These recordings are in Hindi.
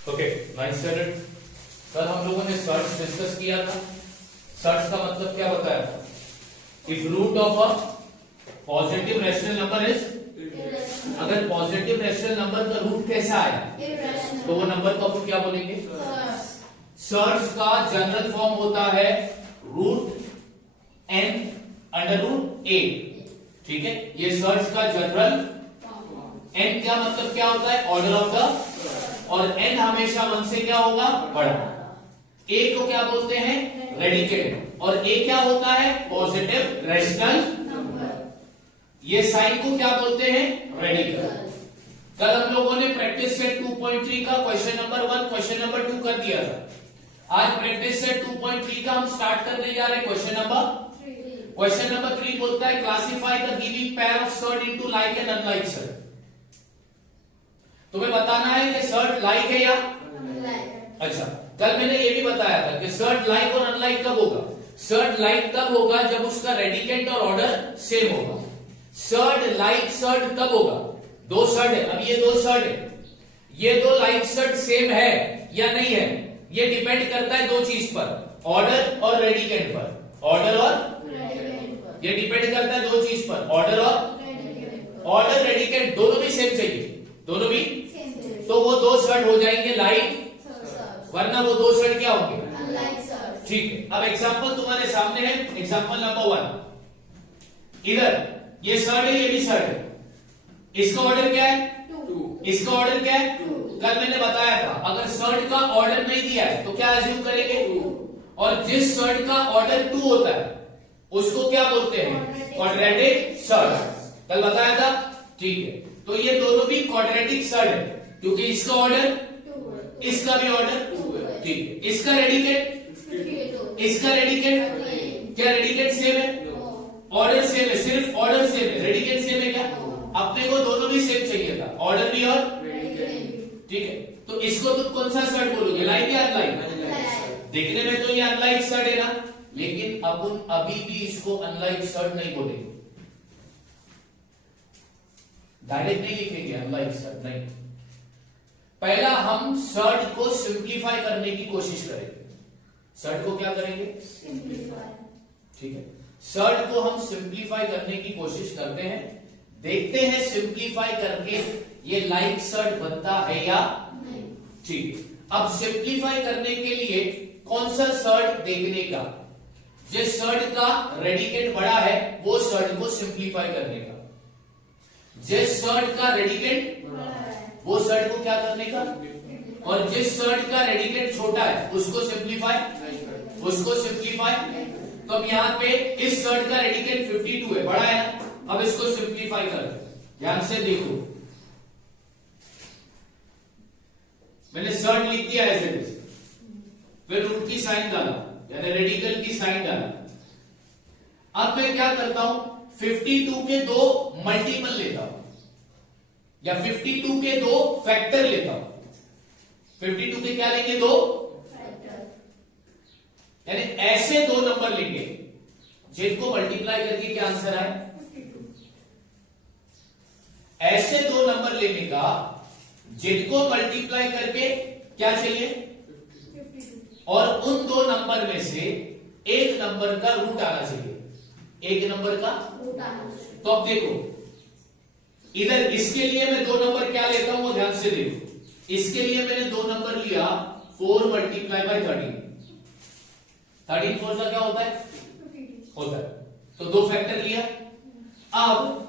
Okay, nice student. कल हम लोगों ने सर्च डिस्कस किया था। सर्च का मतलब क्या बताया था? If root of a positive rational number is, अगर पॉजिटिव रैशनल नंबर का रूट कैसा आया तो वो नंबर को अपन क्या बोलेंगे? सर्च का जनरल फॉर्म होता है root n under root a। ठीक है, ये सर्च का जनरल n क्या मतलब क्या होता है? ऑर्डर ऑफ द, और n हमेशा 1 से क्या होगा? बड़ा। a को क्या बोलते हैं? रेडिकेट। और a क्या होता है? Positive rational number. ये साइन को क्या बोलते हैं? रेडिकल। कल हम लोगों ने प्रैक्टिस सेट 2.3 का क्वेश्चन नंबर 1, क्वेश्चन नंबर 2 कर दिया था। आज प्रैक्टिस सेट 2.3 का हम स्टार्ट करने जा रहे हैं क्वेश्चन नंबर 3। क्वेश्चन नंबर 3 बोलता है classify the giving pair of surd into like and unlike surd. तुम्हें बताना है कि सर्ड लाइक है या अनलाइक। अच्छा, कल मैंने ये भी बताया था कि सर्ड लाइक और अनलाइक कब होगा? सर्ड लाइक तब होगा जब उसका रेडिकेंट और ऑर्डर सेम होगा। सर्ड लाइक सर्ड कब होगा? दो सर्ड है, अब ये दो सर्ड है, ये दो लाइक सर्ड सेम है या नहीं है, ये डिपेंड करता है दो चीज पर, ऑर्डर और रेडिकेंट पर। ऑर्डर और ये डिपेंड करता है दो चीज पर, ऑर्डर रेडिकेंट दोनों भी सेम चाहिए, दोनों भी। तो वो दो सर्ड हो जाएंगे लाइक, वरना वो दो सर्ड क्या होंगे? अनलाइक। ठीक है, अब एग्जांपल तुम्हारे सामने है। एग्जांपल नंबर 1, इधर ये सर्ड है, ये भी सर्ड है। इसका ऑर्डर क्या है? 2। इसका ऑर्डर क्या है? 2। कल मैंने बताया था अगर सर्ड का ऑर्डर नहीं दिया है तो क्या एज्यूम करेंगे? 2। और जिस सर्ड का ऑर्डर 2 होता है उसको क्या बोलते हैं? Quadratic surd. कल बताया था। ठीक है, तो ये दोनों भी क्वाड्रेटिक सर्ड है क्योंकि इसका ऑर्डर 2, इसका भी ऑर्डर 2 है। ठीक है, इसका रेडिकेट, इसका रेडिकेट, क्या रेडिकेट सेम है? ऑर्डर सेम है, सिर्फ ऑर्डर सेम है, रेडिकेट सेम है क्या? अपने को दोनों भी सेम चाहिए था, ऑर्डर भी और रेडिकेट। ठीक है, तो इसको तुम कौन सा सर्ड बोलोगे? लाइक या अनलाइक? देखने में तो ये अनलाइक सर्ड है ना, लेकिन अपन अभी भी इसको अनलाइक सर्ड नहीं बोलेंगे, डायरेक्ट नहीं लिखेंगे अनलाइक सर्ड, नहीं। पहला हम सर्ड को सिंप्लीफाई करने की कोशिश करेंगे। सर्ड को क्या करेंगे? सिंप्लीफाई। ठीक है, सर्ड को हम सिंप्लीफाई करने की कोशिश करते हैं, देखते हैं सिंप्लीफाई करके ये लाइक सर्ड बनता है या नहीं। ठीक है, अब सिंप्लीफाई करने के लिए कौन सा सर्ड देखने का? जिस सर्ड का रेडिकेट बड़ा है वो सर्ड को सिंप्लीफाई करने का। जिस सर्ड का रेडिकेट वो सर्ड को क्या करने का? और जिस सर्ड का रेडिकेट छोटा है उसको सिंप्लीफाई, उसको सिंप्लीफाई। तो अब यहां पे इस सर्ड का रेडिकेट 52 है, बड़ा है ना, अब इसको सिंप्लीफाई कर, ध्यान से देखो। मैंने सर्ड लिख दिया ऐसे, फिर रूट की साइन डाला यानी रेडिकल की साइन डाला। अब मैं क्या करता हूं? 52 के दो मल्टीपल लेता हूं या 52 के दो फैक्टर लेता हूं। 52 के क्या लेंगे? दो फैक्टर, यानी ऐसे दो नंबर लेंगे जिनको मल्टीप्लाई करके क्या आंसर आए? 52। ऐसे दो नंबर लेने का जिनको मल्टीप्लाई करके क्या चाहिए? 52। और उन दो नंबर में से एक नंबर का रूट आना चाहिए, एक नंबर का रूट आना चाहिए। तो अब देखो, इधर इसके लिए मैं दो नंबर क्या लेता हूं वो ध्यान से देखो। इसके लिए मैंने दो नंबर लिया 4 मल्टीप्लाई बाय 13। 13 4 का क्या होता है? होता है, तो दो फैक्टर लिया। अब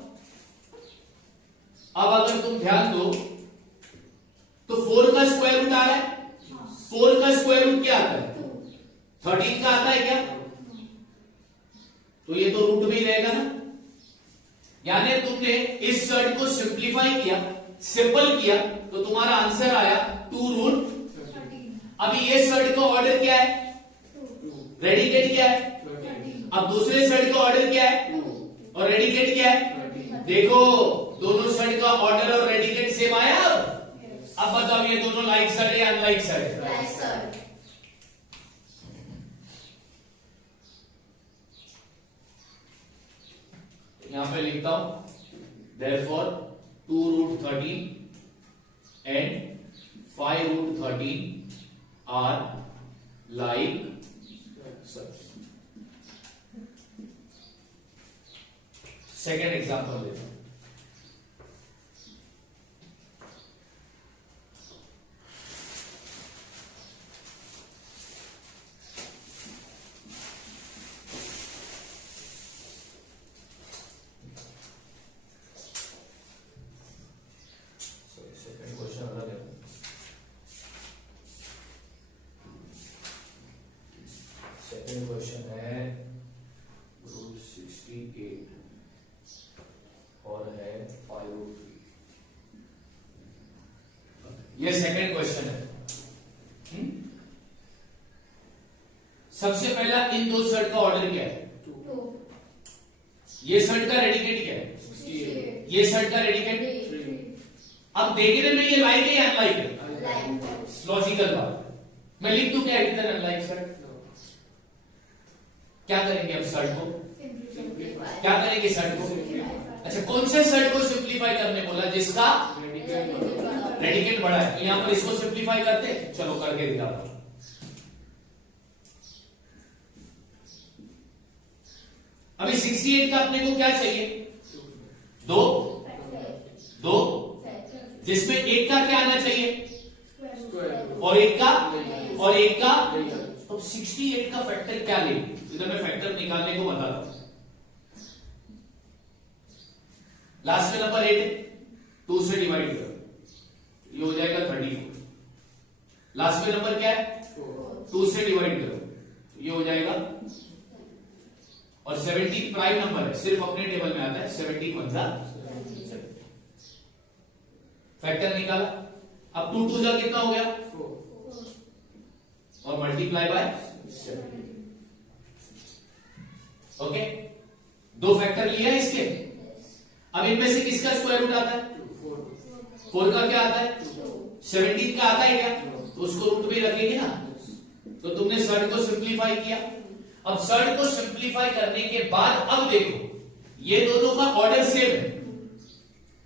अगर तुम ध्यान दो तो 4 का स्क्वायर रूट आ रहा है। 4 का स्क्वायर रूट क्या आता है? 13 का आता है क्या? तो ये तो रूट में ही रहेगा ना, यानी तुमने इस सर्ड को सिंप्लीफाई किया, सिंपल किया, तो तुम्हारा आंसर आया 2 रूट 13। अभी ये सर्ड का ऑर्डर क्या है? रेडिकेट क्या है? अब दूसरे सर्ड का ऑर्डर क्या है और रेडिकेट क्या है? देखो, दोनों सर्ड का ऑर्डर और रेडिकेट सेम आया। अब बताओ ये दोनों लाइक सर्ड है या अनलाइक सर्ड? Like surd. यहां पे लिखता हूं therefore 2 root 13 and 5√13 are like such. Second example लेते हैं। सेकेंड क्वेश्चन अलग है। सेकेंड क्वेश्चन है √68 और है 5√3। ये सेकेंड क्वेश्चन है। सबसे पहला इन दो शर्ट का ऑर्डर क्या है? ये शर्ट का रेडिकेट क्या है? ये शर्ट का रेडिकेट। अब देखने में ये लाइक है या अनलाइक है? लॉजिकल बात। मैं लिख दूं क्या इधर अनलाइक शर्ट? क्या करेंगे अब शर्ट को? क्या करेंगे शर्ट को? अच्छा, कौन से शर्ट को सिंप्लीफाई करने बोला? जिसका रेडिकेट बड़ा है। तो यहां पर इसको सिंप्लीफाई करते, चलो करके दिखाता हूं। अभी 68 का अपने को क्या चाहिए? दो जिसमें एक का क्या आना चाहिए और एक का तो 68 का फैक्टर क्या लेंगे? इधर मैं फैक्टर निकालने को बताता हूं। लास्ट में नंबर 8 है, 2 से डिवाइड करो, ये हो जाएगा 34। लास्ट में नंबर क्या है? 2 से डिवाइड करो, ये हो जाएगा। और 17 प्राइम नंबर है, सिर्फ अपने टेबल में आता है। 17 पंजा फैक्टर निकाला। अब 2 2 जा कितना हो गया? 4 और मल्टीप्लाई बाय 7। ओके, दो फैक्टर लिया है इसके। अब इनमें से किसका स्क्वायर रूट आता है? 4 का क्या आता है? 17 का आता है क्या? तो उसको रूट में रखेंगे ना। तो तुमने सर्ट को सिंप्लीफाई किया। अब सर्ट को सिंप्लीफाई करने के बाद अब देखो, ये दोनों का ऑर्डर सेम है,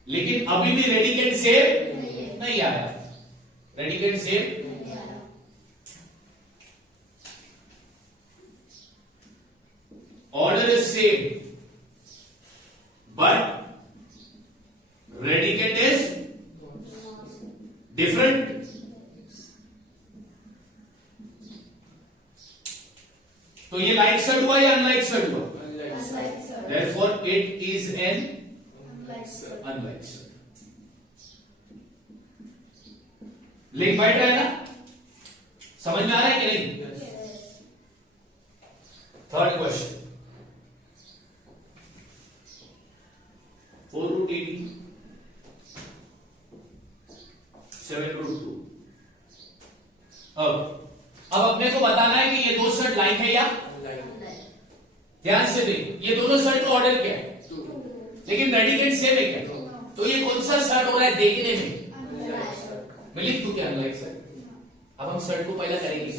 लेकिन अभी भी रेडिकेट सेम नहीं आया। Radicand same order is same but radicand is different. तो ये लाइक सर्ट हुआ या अनलाइक सर्ट हुआ? Therefore it is an unlike surd. Link बैठ रहा है ना? समझ में आ रहा है कि नहीं? Third question, 4√80 7√2। अब अपने को बताना है कि ये दो शर्ट लाइक है या ध्यान से देखो, ये दोनों शर्ट का ऑर्डर क्या है? लेकिन रेडिकेट सेम है क्या? तो ये कौन सा शर्ट हो रहा है देखने में? मैं लिख दूं क्या अनलाइक शर्ट? अब हम शर्ट को पहला करेंगे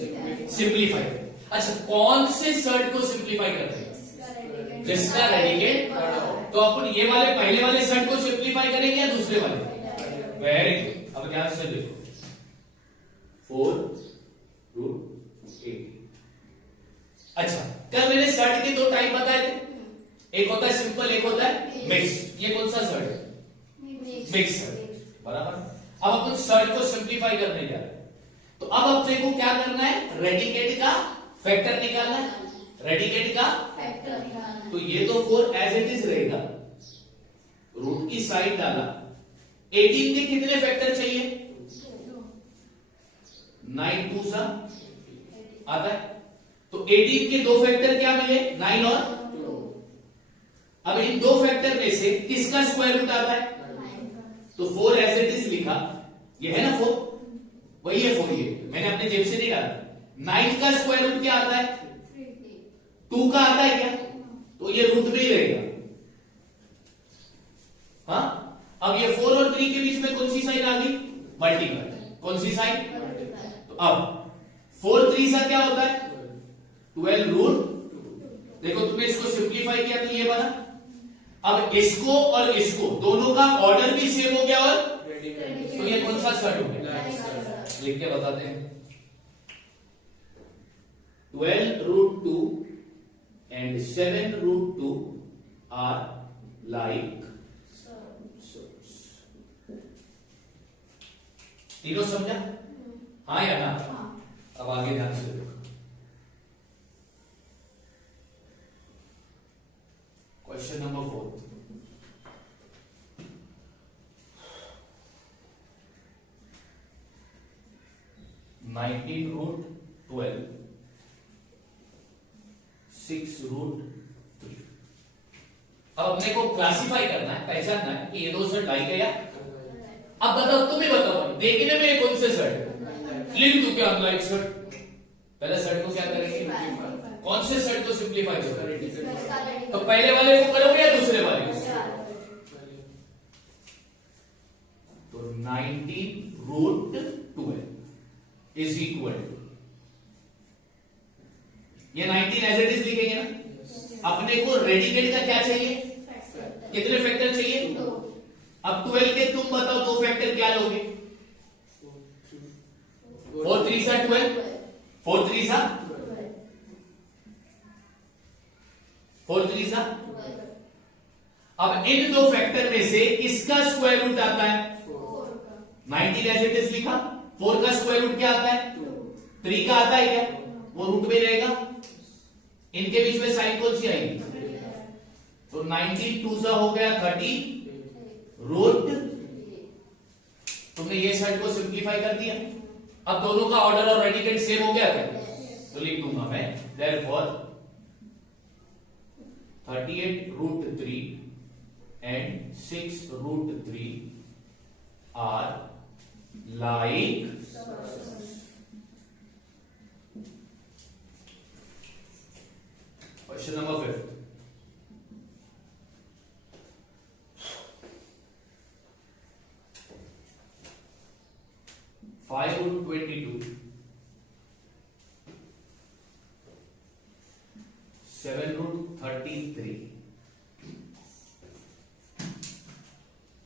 सिंप्लीफाई। अच्छा, कौन से शर्ट को सिंप्लीफाई कर रहे हैं? जिसका रेडिकेट। तो अपन ये वाले पहले वाले शर्ट को सिंप्लीफाई करेंगे या दूसरे वाले? Very good. अब ध्यान से देखो, 4√80। अच्छा, कल मैंने शर्ट के दो टाइप बताए थे, एक होता है सिंपल, एक होता है मिक्स। ये कौन सा शर्ट है? मिक्स शर्ट, बराबर। अब अपन शर्ट को सिंप्लीफाई करने जा रहे हैं, तो अब अपने को क्या करना है? रेडिकेट का फैक्टर निकालना है। रेडिकेट का फैक्टर निकालना। तो ये तो 4 एज इट इज रहेगा, रूट की साइड डाला। 18 के कितने फैक्टर चाहिए? 9 2 सा आता है। तो 18 के दो फैक्टर क्या मिले? 9 और 2। अब इन दो फैक्टर में से किसका स्क्वायर रूट आता है? तो 4 एज इट इज लिखा। ये है ना 4, वही है 4। ये मैंने अपने जेब से निकाला। 9 का स्क्वायर रूट क्या आता है? 2 का आता है क्या? तो ये रूट में ही रहेगा। हाँ, अब ये 4 और 3 के बीच में कौन सी साइन आ गई? मल्टीप्लाई। कौन सी साइन? तो अब 4 3 सा क्या होता है? 12√2। देखो तुमने इसको सिंप्लीफाई किया तो ये बना। अब इसको और इसको दोनों का ऑर्डर भी सेम हो गया और तो ये कौन सा शर्ट हो गया? लिख के बताते हैं। 12√2 and 7√2 are like surds। तीनों समझा? हाँ या ना? अब आगे ध्यान से देखो। Question number 4। (19√12) 6√3। अब अपने को क्लासिफाई करना है, पहचानना है कि ये दो सेट लाइक है या। अब बताओ, तुम ही बताओ, देखने में ये कौन से सेट? लिख दो क्या अनलाइक सेट? पहले सेट को क्या करेंगे? कौन से सेट को सिंप्लीफाई करोगे? तो पहले वाले को करोगे या दूसरे वाले को? तो 19√12 इज इक्वल टू, ये 19 एज इट इज लिखेंगे ना। अपने को रेडिकेट का क्या चाहिए? कितने फैक्टर चाहिए? अब 12 के तुम बताओ दो फैक्टर क्या लोगे? 4 3 सा 12, 4 3 सा 4 3 सा। अब इन दो फैक्टर में से किसका स्क्वायर रूट आता है? 19 एज इट इज लिखा। 4 का स्क्वायर रूट क्या आता है? 3 का आता है क्या? वो रूट में रहेगा। इनके बीच में साइन कौन सी आएगी? तो 92 सा हो गया 30√। तुमने ये सेट को सिंप्लीफाई कर दिया। अब दोनों का ऑर्डर और रेडिकेट सेम हो गया क्या? तो लिख दूंगा मैं therefore 38√3 and 6√3 are like surds। Question number 5। (5√22) 7√33।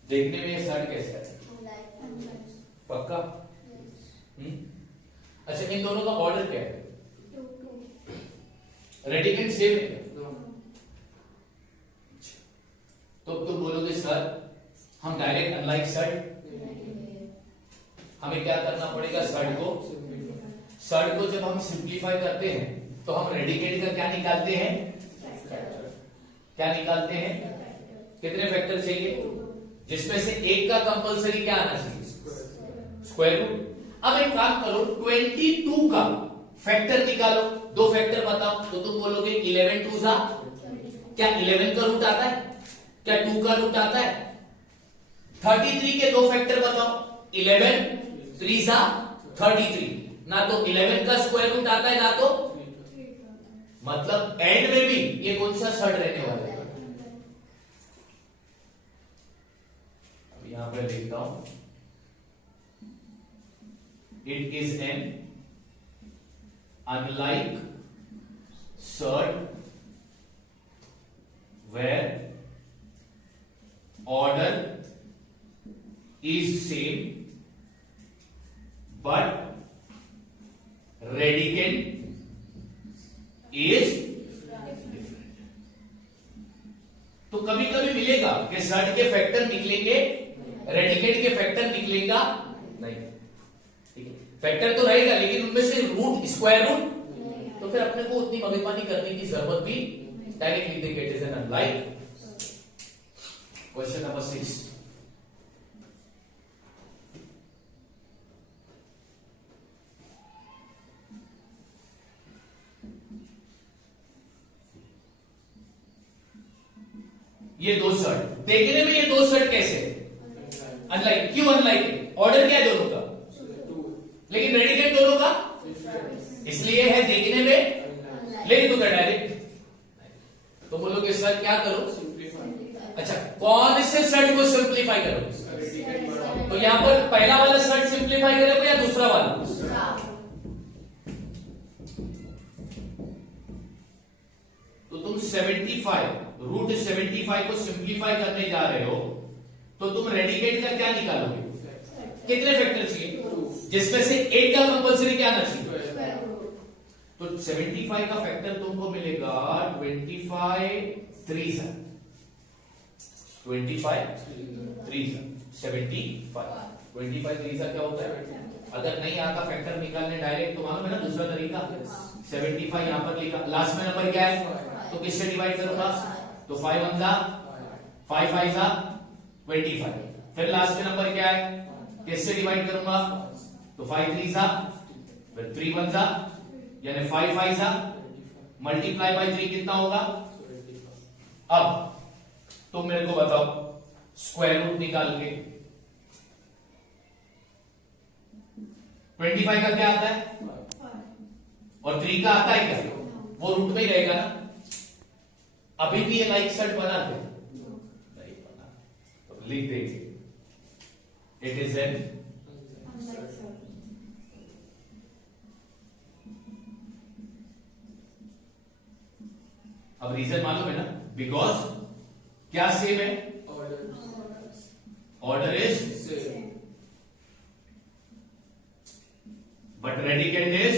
देखने में ये सेट कैसा है? पक्का? अच्छा, इन दोनों का ऑर्डर क्या है? रेडिकेट सेम है। तो तुम बोलोगे सर हम डायरेक्ट अनलाइक सेट, हमें क्या करना पड़ेगा? सेट को जब हम सिंप्लीफाई करते हैं तो हम रेडिकेट का क्या निकालते हैं? क्या निकालते हैं? कितने फैक्टर चाहिए? जिसमें से एक का कंपलसरी क्या आना चाहिए? Square root. अब एक काम करो, 22 का फैक्टर निकालो। दो फैक्टर बताओ। तो तुम बोलोगे 11 2 सा, क्या 11 का रूट आता है? क्या 2 का रूट आता है? 33 के दो फैक्टर बताओ। 11 3 सा 33। ना तो 11 का स्क्वायर रूट आता है ना तो, मतलब एंड में भी ये कौन सा सेट रहने वाला है? अब यहां पर लिखता हूं, it is an unlike set where order is same but radicand is different। तो कभी कभी मिलेगा कि सेट के फैक्टर निकलेंगे, रेडिकेट के फैक्टर निकलेगा नहीं। ठीक है, फैक्टर तो रहेगा लेकिन उनमें से रूट, स्क्वायर रूट, तो फिर अपने को उतनी मगजमानी करने की जरूरत भी, डायरेक्ट लिख देंगे it is an unlike. Question number 6। ये दो सेट, देखने में ये दो सेट कैसे अनलाइक? क्यों अनलाइक है? ऑर्डर क्या है दोनों का? लेकिन रेडिकेट दोनों का, इसलिए है देखने में लिख दूंगा डायरेक्ट। तो बोलोगे सर क्या करो? अच्छा, कौन से सेट को सिंप्लीफाई करो? तो यहां पर पहला वाला सेट सिंप्लीफाई करोगे या दूसरा वाला? तो तुम 75 को सिंप्लीफाई करने जा रहे हो तो तुम रेडिकेट का क्या निकालोगे? कितने फैक्टर चाहिए? जिसमें से एक का कंपल्सरी क्या आना चाहिए? तो 75 का फैक्टर तुमको मिलेगा 25 3 सा 25 3 सा 75 25 3 सा क्या होता है? अगर नहीं आता फैक्टर निकालने डायरेक्ट तो मालूम है ना दूसरा तरीका 75 यहां पर लिखा, लास्ट में नंबर क्या है तो किससे डिवाइड करूंगा? तो 5 1 जा 5 5 जा 25, फिर लास्ट में नंबर क्या है किससे डिवाइड करूंगा? तो 5 3 जा फिर 3 1 जा यानी 5 5 जा मल्टीप्लाई बाय 3 कितना होगा? अब तुम मेरे को बताओ स्क्वायर रूट निकाल के 25 का क्या आता है और 3 का आता है क्या? वो रूट में ही रहेगा ना। अभी भी ये लाइक शर्ट बनाते नहीं बना तो लिख देंगे इट इज एन अब रीजन मालूम है ना, बिकॉज क्या सेम है? Order is but radicand is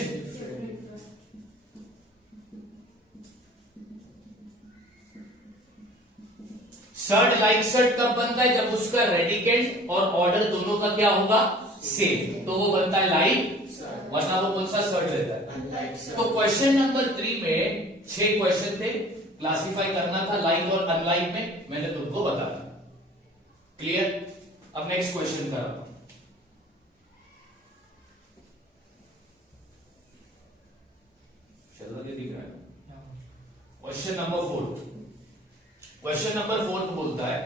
surd like surd कब बनता है? जब उसका रेडिकेंड और ऑर्डर दोनों का क्या होगा? सेम, तो वो बनता है लाइक, वरना वो कौन सा सर्ड रहता है? तो क्वेश्चन नंबर 3 में 6 क्वेश्चन थे, क्लासिफाई करना था लाइक और अनलाइक में, मैंने तुमको बताया। क्लियर? अब नेक्स्ट क्वेश्चन करा दिख रहा है क्वेश्चन नंबर 4। क्वेश्चन नंबर 4 को बोलता है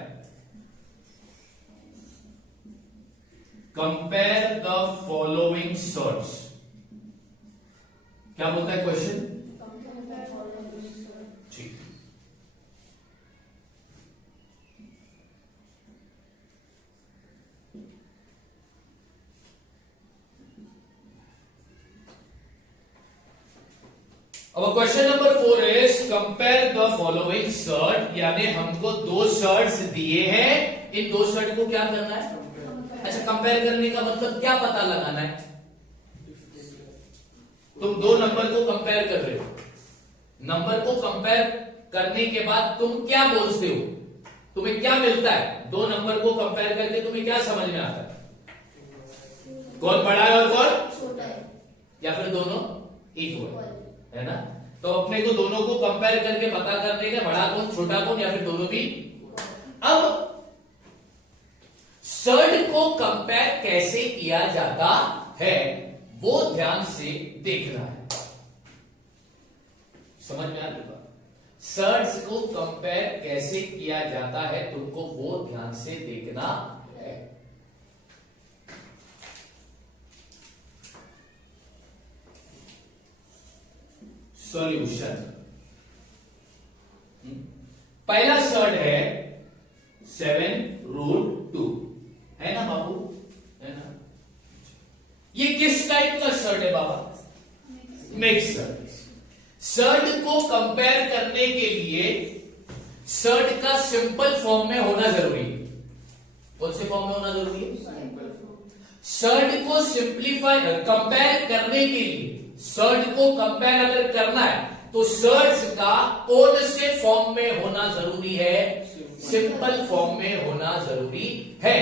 कंपेयर द फॉलोइंग सर्ट्स। क्या बोलता है क्वेश्चन? ठीक, अब question number 4 is compare the following shirt, यानी हमको 2 शर्ट्स दिए हैं, इन 2 शर्ट को क्या करना है? अच्छा, कंपेयर करने का मतलब क्या पता लगाना है? तुम 2 नंबर को कंपेयर कर रहे हो, नंबर को कंपेयर करने के बाद तुम क्या बोलते हो? तुम्हें क्या मिलता है? 2 नंबर को कंपेयर करके तुम्हें क्या समझ में आता है? कौन बड़ा है और कौन छोटा है, या फिर दोनों इक्वल है ना? तो अपने को दोनों को कंपेयर करके पता करने का बड़ा कौन छोटा कौन या फिर दोनों भी। अब सर्ड को कंपेयर कैसे किया जाता है वो ध्यान से देखना है, समझ में आ रही बात? सर्ड्स को कंपेयर कैसे किया जाता है तुमको वो ध्यान से देखना है। सॉल्यूशन, पहला सर्ड है 7√2, है ना बाबू? है ना? ये किस टाइप का सर्ड है बाबा? मिक्स सर्ड। सर्ड को कंपेयर करने के लिए सर्ड का सिंपल फॉर्म में होना जरूरी है। कौन से फॉर्म में होना जरूरी है? सर्ड को सिंप्लीफाई कंपेयर करने के लिए, सर्ड को कंपेयर अगर करना है तो सर्ड्स का कौन से फॉर्म में होना जरूरी है? सिंपल फॉर्म में होना जरूरी है।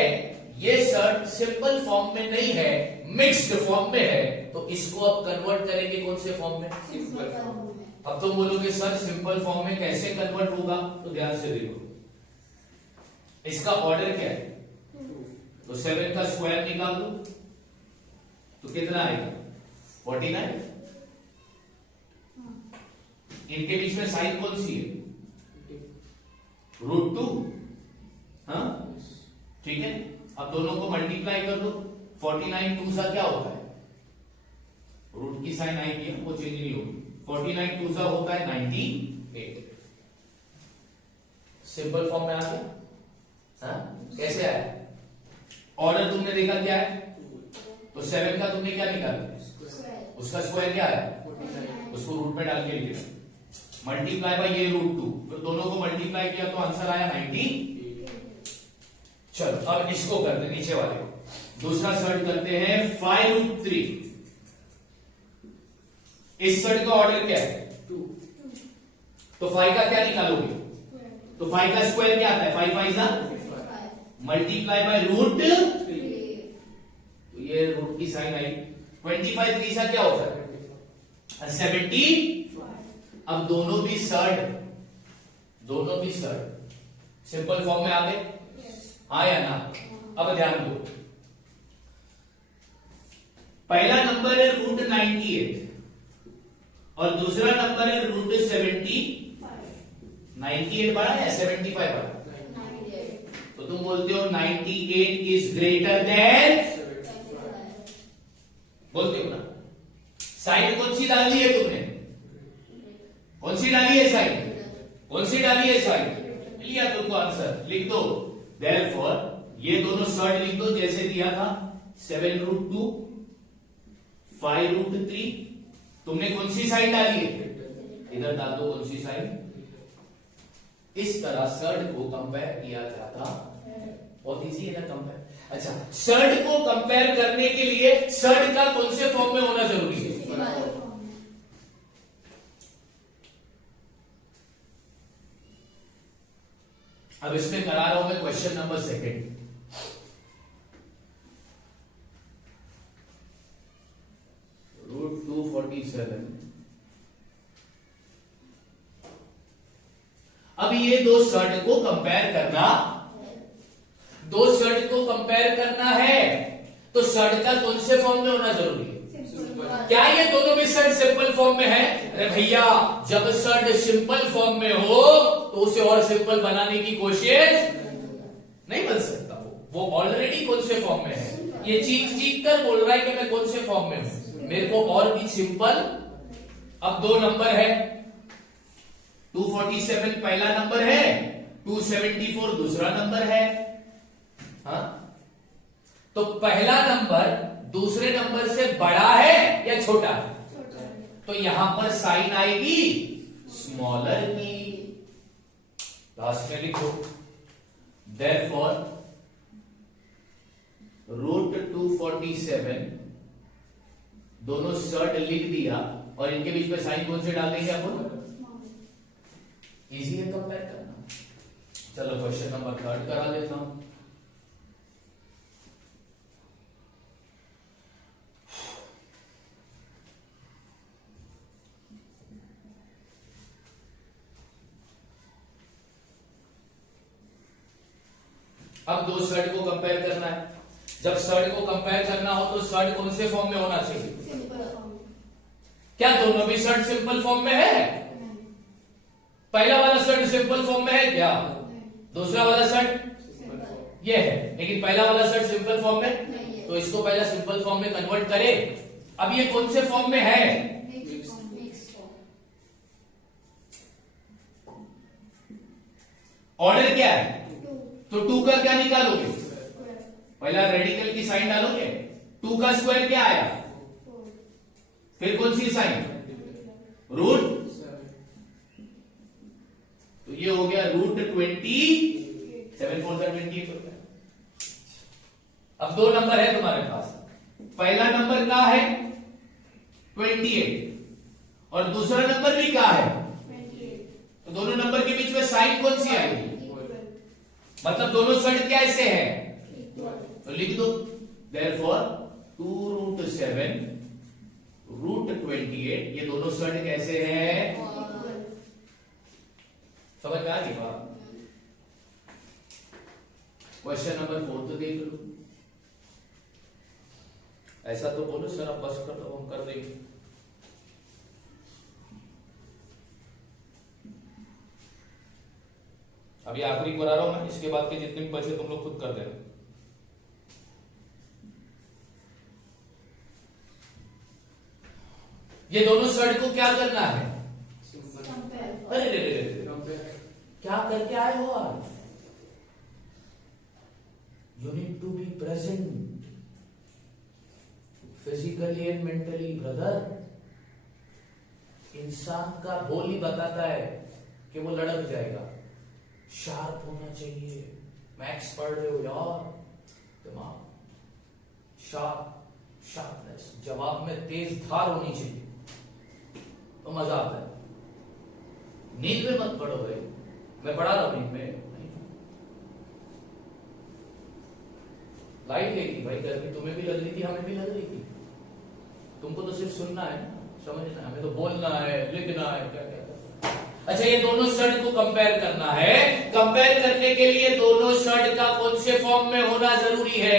ये सर्ड सिंपल फॉर्म में नहीं है, मिक्स्ड फॉर्म में है, तो इसको अब कन्वर्ट करेंगे कौन से फॉर्म में? सिंपल फॉर्म में। अब तुम बोलोगे सर सिंपल फॉर्म में कैसे कन्वर्ट होगा? तो ध्यान से देखो, इसका ऑर्डर क्या है? तो 7 का स्क्वायर निकाल दो तो कितना आएगा? 49। इनके बीच में साइन कौन सी है? √2। हाँ ठीक है, अब दोनों को मल्टीप्लाई कर दो। 49 2 सा क्या होता है? रूट की साइन आएगी, वो चेंज नहीं होगी। 49 2 सा होता है 98। सिंपल फॉर्म में आ गया। हाँ कैसे आया? ऑर्डर तुमने देखा क्या है? तो 7 का तुमने क्या निकाला? उसका स्क्वायर क्या है? उसको रूट में डाल के लिखे, मल्टीप्लाई बाय ये √2, तो दोनों को मल्टीप्लाई किया तो आंसर आया 90। चलो अब इसको करते नीचे वाले, दूसरा शर्ट करते हैं 5√3। इस शर्ट का ऑर्डर क्या है? 2। तो 5 का क्या निकालोगे? तो 5 का स्क्वायर क्या आता है? 5 5 जा मल्टीप्लाई बाय रूट। 3। तो ये रूट की साइन आई। 25 3 सा क्या होता है? 70। अब दोनों भी सर्ड सिंपल फॉर्म में आ गए, हाँ या ना? अब ध्यान दो, पहला नंबर है √98 और दूसरा नंबर है √70। 98 बड़ा है 75 बड़ा? तो तुम बोलते हो 98 इज ग्रेटर देन, बोलते हो ना? साइन कौन सी डाली है तुमने? कौन सी डाली है साइन? कौन सी डाली है साइन? लिया तुमको आंसर, लिख दो। देयरफॉर ये दोनों शर्ट लिख दो जैसे दिया था, 7√2 5√3। तुमने कौन सी साइन डाली है? इधर डाल दो कौन सी साइन। इस तरह शर्ट को कंपेयर किया जाता, बहुत इजी है ना कंपेयर। अच्छा, शर्ट को कंपेयर करने के लिए शर्ट का कौन से फॉर्म में होना जरूरी है? अब इसमें करा रहा हूं मैं क्वेश्चन नंबर 2। √247। अब ये दो शर्ट को कंपेयर करना, दो शर्ट को कंपेयर करना है तो शर्ट का कौन से फॉर्म में होना जरूरी है? क्या ये दोनों भी शर्ट सिंपल फॉर्म में है? अरे भैया, जब शर्ट सिंपल फॉर्म में हो तो उसे और सिंपल बनाने की कोशिश नहीं बन सकता। वो ऑलरेडी कौन से फॉर्म में है? ये चीख कर बोल रहा है कि मैं कौन से फॉर्म में हूं, मेरे को और भी सिंपल। अब दो नंबर है, 247 पहला नंबर है, 274 दूसरा नंबर है। हाँ, तो पहला नंबर दूसरे नंबर से बड़ा है या छोटा है? तो यहां पर साइन आएगी स्मॉलर की। लास्ट में लिखो, देयरफॉर √247 दोनों शर्ट लिख दिया और इनके बीच में साइन कौन से डाल देंगे अपन? इजी है कंपेयर करना। चलो क्वेश्चन नंबर 3 करा देता हूं। अब दो शर्ट को कंपेयर करना है। जब शर्ट को कंपेयर करना हो तो शर्ट कौन से फॉर्म में होना चाहिए? क्या दोनों भी शर्ट सिंपल फॉर्म में है? पहला वाला शर्ट सिंपल फॉर्म में है क्या? दूसरा वाला शर्ट ये है, लेकिन पहला वाला शर्ट सिंपल फॉर्म में, तो इसको पहला सिंपल फॉर्म में कन्वर्ट करें। अब ये कौन से फॉर्म में है? ऑर्डर क्या है? तो 2 का क्या निकालोगे? पहला रेडिकल की साइन डालोगे। 2 का स्क्वायर क्या आया? फिर कौन सी साइन? रूट। तो ये हो गया √20, 7 4 28 हो गया। अब दो नंबर है तुम्हारे पास, पहला नंबर क्या है? 28 और दूसरा नंबर भी क्या है? 28। तो दोनों नंबर के बीच में साइन कौन सी आएगी? मतलब दोनों शर्ट कैसे है? तो लिख दो, देयरफॉर 2√7 √28 ये दोनों शर्ट कैसे हैं? समझ में आ गई बात? क्वेश्चन नंबर 4 तो देख लो। ऐसा तो बोलो सर आप बस कर दो, हम कर देंगे। अभी आखिरी करा रहा हूं मैं, इसके बाद के जितने भी बचे तुम लोग खुद कर देना। ये दोनों शर्ट को क्या करना है? अरे रे रे क्या करके आए हो आज? You need to be present physically and mentally brother. इंसान का बोल ही बताता है कि वो लड़क जाएगा। शार्प होना चाहिए। मैथ्स पढ़ रहे हो यार, दिमाग शार्पनेस, जवाब में तेज धार होनी चाहिए तो मजा आता है। नींद में मत पढ़ो भाई, मैं पढ़ा रहा हूं नींद में। लाइट गई थी भाई, गर्मी तुम्हें भी लग रही थी, हमें भी लग रही थी। तुमको तो सिर्फ सुनना है, समझना है, हमें तो बोलना है, लिखना है, क्या क्या। अच्छा, ये दोनों शर्ट को कंपेयर करना है। कंपेयर करने के लिए दोनों शर्ट का कौन से फॉर्म में होना जरूरी है?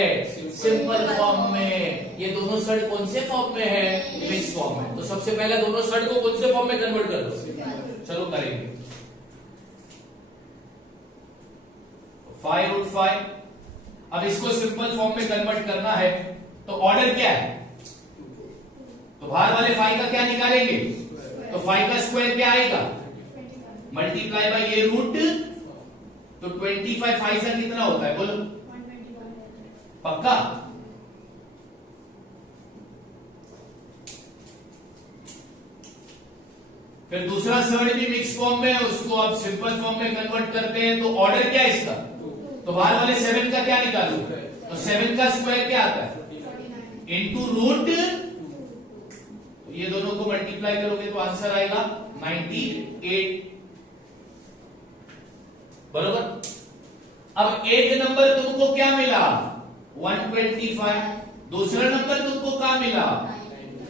सिंपल फॉर्म में। ये दोनों शर्ट कौन से फॉर्म में है? मिक्स फॉर्म में। तो सबसे पहले दोनों शर्ट को कौन से फॉर्म में कन्वर्ट कर दो। चलो करेंगे। 5√5। अब इसको सिंपल फॉर्म में कन्वर्ट करना है तो ऑर्डर क्या है? तो बाहर वाले 5 का क्या निकालेंगे? तो 5 का स्क्वायर क्या आएगा? मल्टीप्लाई बाय ये रूट, तो 25 5 से कितना होता है बोलो? 125। पक्का? फिर दूसरा शर्ट भी मिक्स फॉर्म में है, उसको आप सिंपल फॉर्म में कन्वर्ट करते हैं तो ऑर्डर क्या है इसका? तो बाहर वाले 7 का क्या निकालू? तो 7 का स्क्वायर क्या आता है? इनटू रूट, ये दोनों को मल्टीप्लाई करोगे तो आंसर आएगा 98। बरोबर। अब एक नंबर तुमको क्या मिला? 125। दूसरा नंबर तुमको क्या मिला?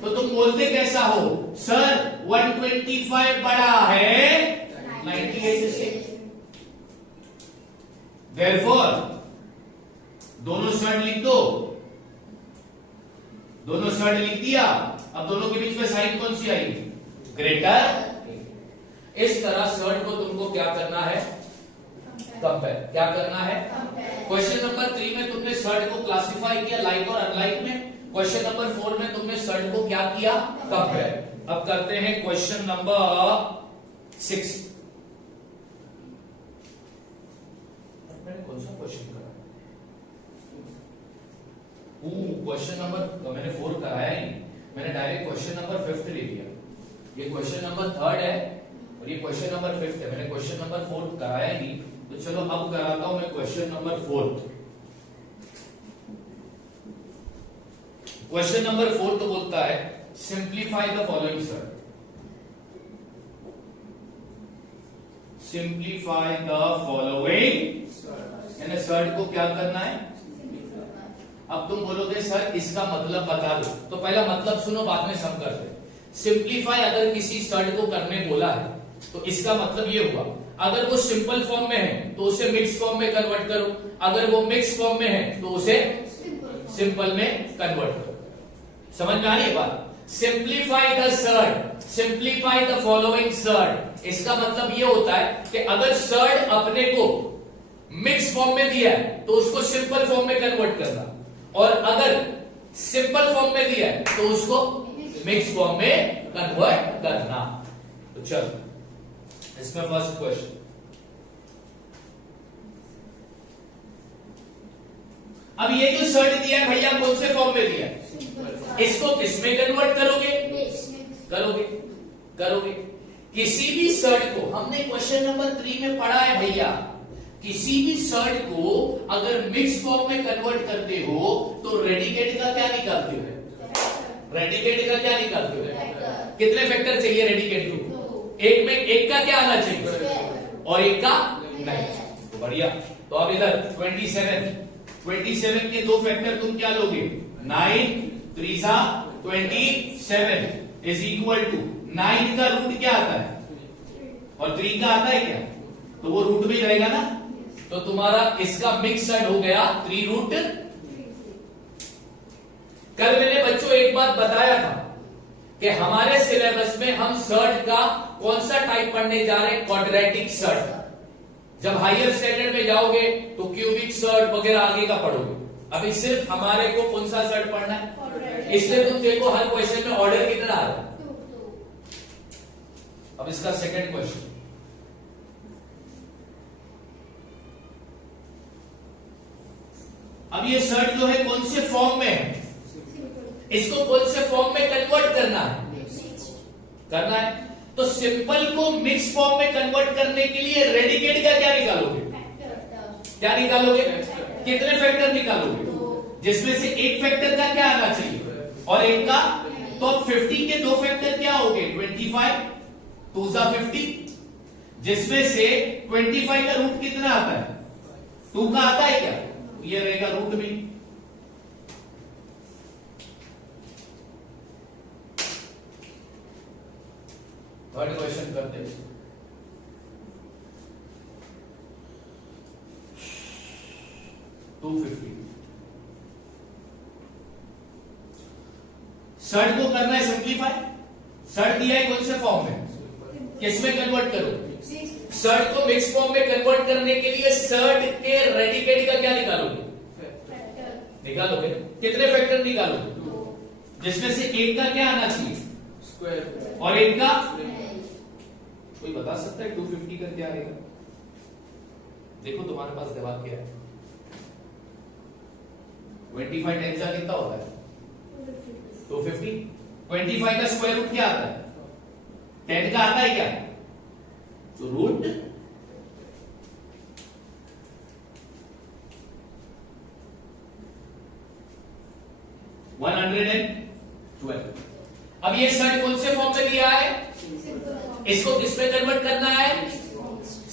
तो तुम बोलते कैसा हो? सर 125 बड़ा है 98 से। Therefore, दोनों शर्ट लिख दो। दोनों शर्ट लिख दिया। अब दोनों के बीच में साइन कौन सी आएगी? ग्रेटर। इस तरह शर्ट को तुमको क्या करना है? कंपेयर। क्या करना है? क्वेश्चन नंबर 3 में तुमने शर्ट को क्लासिफाई किया लाइक और अनलाइक में। क्वेश्चन नंबर 4 में तुमने शर्ट को क्या किया? कंपेयर। अब करते हैं क्वेश्चन नंबर 6। मैंने कौन सा क्वेश्चन करा? क्वेश्चन नंबर मैंने 4 कराया ही, मैंने डायरेक्ट क्वेश्चन नंबर 5 ले लिया। ये क्वेश्चन नंबर 3 है और ये क्वेश्चन नंबर 5 है। मैंने क्वेश्चन नंबर 4 कराया ही, तो चलो अब कराता हूं मैं क्वेश्चन नंबर 4। क्वेश्चन नंबर 4 तो बोलता है simplify the following sir. Simplify the following, यानी शर्ट को क्या करना है? अब तुम बोलोगे सर इसका मतलब बता दो, तो पहला मतलब सुनो, बाद में सम करते। सिंप्लीफाई अगर किसी शर्ट को करने बोला है तो इसका मतलब ये हुआ, अगर वो सिंपल फॉर्म में है तो उसे मिक्स फॉर्म में कन्वर्ट करो, अगर वो मिक्स फॉर्म में है तो उसे सिंपल में कन्वर्ट करो। समझ में आ रही है बात? Simplify the shirt, simplify the following shirt, इसका मतलब ये होता है कि अगर शर्ट अपने को मिक्स फॉर्म में दिया है तो उसको सिंपल फॉर्म में कन्वर्ट करना, और अगर सिंपल फॉर्म में दिया है तो उसको मिक्स फॉर्म में कन्वर्ट करना। तो चलो इसमें फर्स्ट क्वेश्चन, अब ये जो शर्ट दिया है भैया कौन से फॉर्म में दिया है? इसको किस में कन्वर्ट करोगे? करोगे किसी भी शर्ट को, हमने क्वेश्चन नंबर 3 में पढ़ा है भैया, किसी भी शर्ट को अगर मिक्स फॉर्म में कन्वर्ट करते हो तो रेडिकेट का क्या निकालते हो? रेडिकेट का क्या निकालते हो? कितने फैक्टर चाहिए रेडिकेट को? एक में एक का क्या आना चाहिए और एक का नहीं। तो बढ़िया। तो अब इधर 27 के दो फैक्टर तुम क्या लोगे? 9 3 27 इज इक्वल टू 9 का रूट क्या आता है और 3 का आता है क्या? तो वो रूट में रहेगा ना, तो तुम्हारा इसका मिक्स शर्ट हो गया 3√। कल मैंने बच्चों एक बात बताया था कि हमारे सिलेबस में हम शर्ट का कौन सा टाइप पढ़ने जा रहे हैं? Quadratic shirt. जब हायर स्टैंडर्ड में जाओगे तो क्यूबिक शर्ट वगैरह आगे का पढ़ोगे। अभी सिर्फ हमारे को कौन सा शर्ट पढ़ना है, इसलिए तुम देखो हर क्वेश्चन में ऑर्डर कितना आ रहा है। अब इसका सेकंड क्वेश्चन, अब ये शर्ट जो है कौन से फॉर्म में है, इसको कौन से फॉर्म में कन्वर्ट करना है? तो सिंपल को मिक्स फॉर्म में कन्वर्ट करने के लिए रेडिकेट का क्या निकालोगे? क्या निकालोगे? कितने फैक्टर निकालोगे? जिसमें से एक फैक्टर का क्या आना चाहिए और एक का, तो अब 50 के दो फैक्टर क्या हो गए 25, 2 सा 50, जिसमें से 25 का रूट कितना आता है 2 का आता है क्या, ये रहेगा रूट में। थर्ड क्वेश्चन करते हैं। सर्ट को करना है सिंप्लीफाई। सर्ट दिया है कौन से फॉर्म में, किसमें कन्वर्ट करो, सर्ट को मिक्स फॉर्म में कन्वर्ट करने के लिए सर्ट के रेडिकेट का क्या निकालोगे, निकालोगे कितने फैक्टर निकालोगे, जिसमें से एक का क्या आना चाहिए स्क्वायर और एक का, कोई बता सकता है 250 का क्या आएगा, देखो तुम्हारे पास जवाब क्या है। 25 10 का कितना होता है 250, 25 का स्क्वायर रूट क्या आता है 10 का आता है क्या, तो रूट 112। अब ये सर्ट कौन से फॉर्म में दिया है, इसको किस में कन्वर्ट करना है,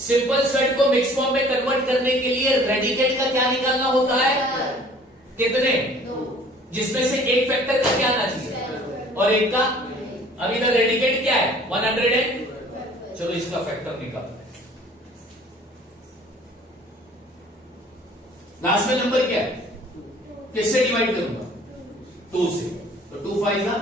सिंपल सर्ट को मिक्स फॉर्म में कन्वर्ट करने के लिए रेडिकेट का क्या निकालना होता है, कितने, जिसमें से एक फैक्टर का क्या आना चाहिए और एक का, अब इधर रेडिकेट क्या है 100, चलो इसका फैक्टर निकालते हैं। लास्ट में नंबर क्या है, किससे डिवाइड करूंगा 2 से, तो 2 5 जा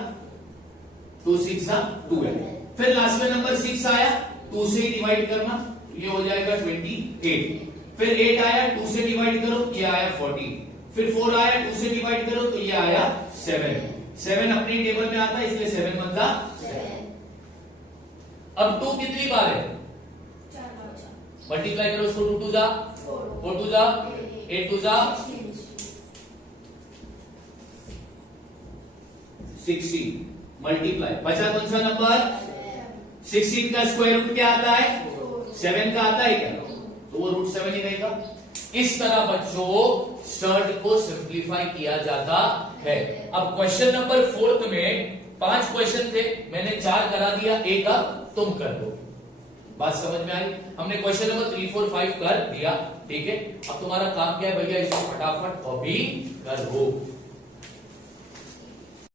2 6 जा 2 है, फिर लास्ट में नंबर 6 आया 2 से डिवाइड करना, ये हो जाएगा 28, फिर 8 आया 2 से डिवाइड करो, ये आया 40, फिर 4 आया 2 से डिवाइड करो तो ये आया 7 अपनी टेबल में आता है इसलिए 7 बनता 7। अब 2 कितनी बार है, मल्टीप्लाई करो उसको, 2 2 जा 4 2 जा 8 2 जा 16, मल्टीप्लाई, बचा कौन सा नंबर 16 का स्क्वायर रूट क्या आता है 7 का आता है क्या, तो वो रूट 7 ही रहेगा। इस तरह बच्चों सर्ट को सिंप्लीफाई किया जाता है। अब क्वेश्चन नंबर 4 में 5 क्वेश्चन थे, मैंने 4 करा दिया, एक अब तुम कर दो, बात समझ में आई। हमने क्वेश्चन नंबर 3 4 5 कर दिया, ठीक है। अब तुम्हारा काम क्या है भैया, इसको फटाफट कॉपी करो।